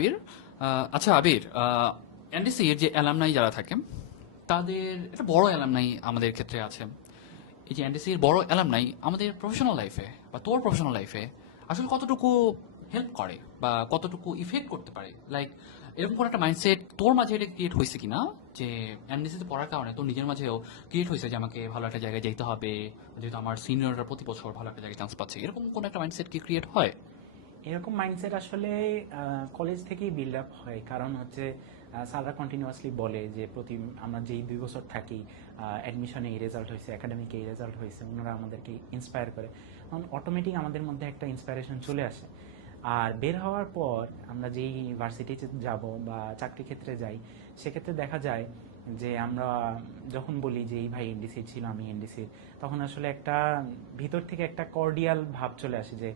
আবির, আচ্ছা আবির, এনডিসির যে অ্যালামনাই যারা থাকে তাদের একটা বড় অ্যালামনাই আমাদের ক্ষেত্রে আছে। এই যে এনডিসির বড় অ্যালামনাই আমাদের প্রফেশনাল লাইফে বা তোর প্রফেশনাল লাইফে আসলে কতটুকু হেল্প করে বা কতটুকু ইফেক্ট করতে পারে, লাইক এরকম কোনো একটা মাইন্ডসেট তোর মাঝে এটা ক্রিয়েট হয়েছে কিনা যে এনডিসিতে পড়ার কারণে তোর নিজের মাঝেও ক্রিয়েট হয়েছে যে আমাকে ভালো একটা জায়গায় যেতে হবে, যেহেতু আমার সিনিয়ররা প্রতি বছর ভালো একটা জায়গায় চান্স পাচ্ছে, এরকম কোনো একটা মাইন্ডসেট কি ক্রিয়েট হয়? এরকম মাইন্ডসেট আসলে কলেজ থেকেই বিল্ড আপ হয়। কারণ হচ্ছে স্যাররা কন্টিনিউয়াসলি বলে যে প্রতি আমরা যেই 2 বছর থাকি, অ্যাডমিশনে এই রেজাল্ট হয়েছে, একাডেমিকে এই রেজাল্ট হয়েছে, ওনারা আমাদেরকে ইন্সপায়ার করে। কারণ অটোমেটিক আমাদের মধ্যে একটা ইন্সপায়ারেশন চলে আসে। আর বের হওয়ার পর আমরা যেই ভার্সিটিতে যাব বা চাকরি ক্ষেত্রে যাই, সেক্ষেত্রে দেখা যায় যে আমরা যখন বলি যে এই ভাই এনডিসি ছিল, আমি এনডিসি, তখন আসলে একটা ভিতর থেকে একটা কর্ডিয়াল ভাব চলে আসে যে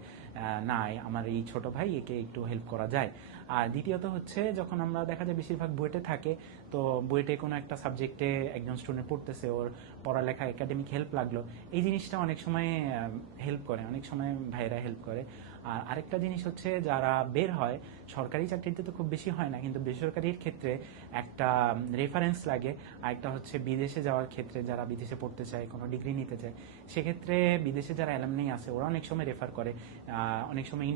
না, আমার এই ছোট ভাই, একে একটু হেল্প করা যায়। আর দ্বিতীয়ত হচ্ছে যখন আমরা দেখা যায় বেশিরভাগ বুয়েটে থাকে, তো বুয়েটে কোনো একটা সাবজেক্টে একজন স্টুডেন্ট পড়তেছে, ওর পড়ালেখা একাডেমিক হেল্প লাগলো, এই জিনিসটা অনেক সময় হেল্প করে, অনেক সময় ভাইয়েরা হেল্প করে। আর আরেকটা জিনিস হচ্ছে যারা বের হয়, সরকারি চাকরিতে তো খুব বেশি হয় না, কিন্তু বেসরকারির ক্ষেত্রে একটা রেফারেন্স লাগে। আরেকটা হচ্ছে বিদেশে যাওয়ার ক্ষেত্রে, যারা বিদেশে পড়তে চায়, কোনো ডিগ্রি নিতে চায়, সেক্ষেত্রে বিদেশে যারা অ্যালামনাই আছে ওরা অনেক সময় রেফার করে। অনেক সময়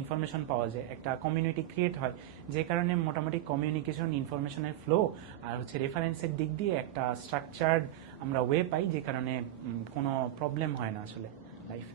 ইনফরমেশন পাওয়া যায়, একটা কমিউনিটি ক্রিয়েট হয়, যে কারণে মোটামুটি কমিউনিকেশন, ইনফরমেশনের ফ্লো আর হচ্ছে রেফারেন্সের দিক দিয়ে একটা স্ট্রাকচার্ড আমরা ওয়ে পাই, যে কারণে কোনো প্রবলেম হয় না আসলে লাইফ।